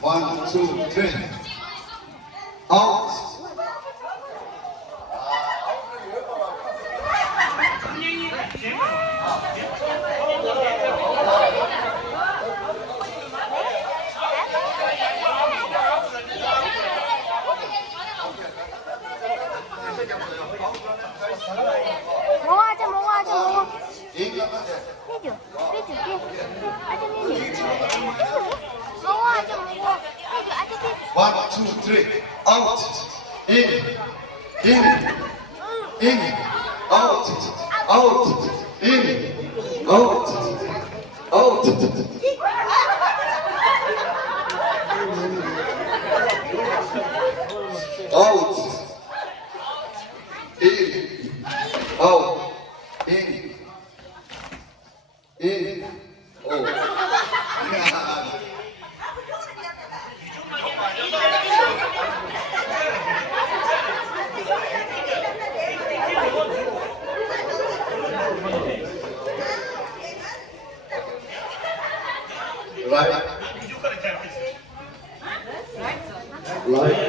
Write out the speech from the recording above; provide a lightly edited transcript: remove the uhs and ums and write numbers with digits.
One, two, three. Out. 몽아자 몽아자 몽아 얘기가 맞아. 해줘 해줄게 아자 해줘 몽아자 몽아 해줘 아자 해줘 One, two, three. Out. In, out, out, in, out, out. Out, in, out, in, out. Right. Right.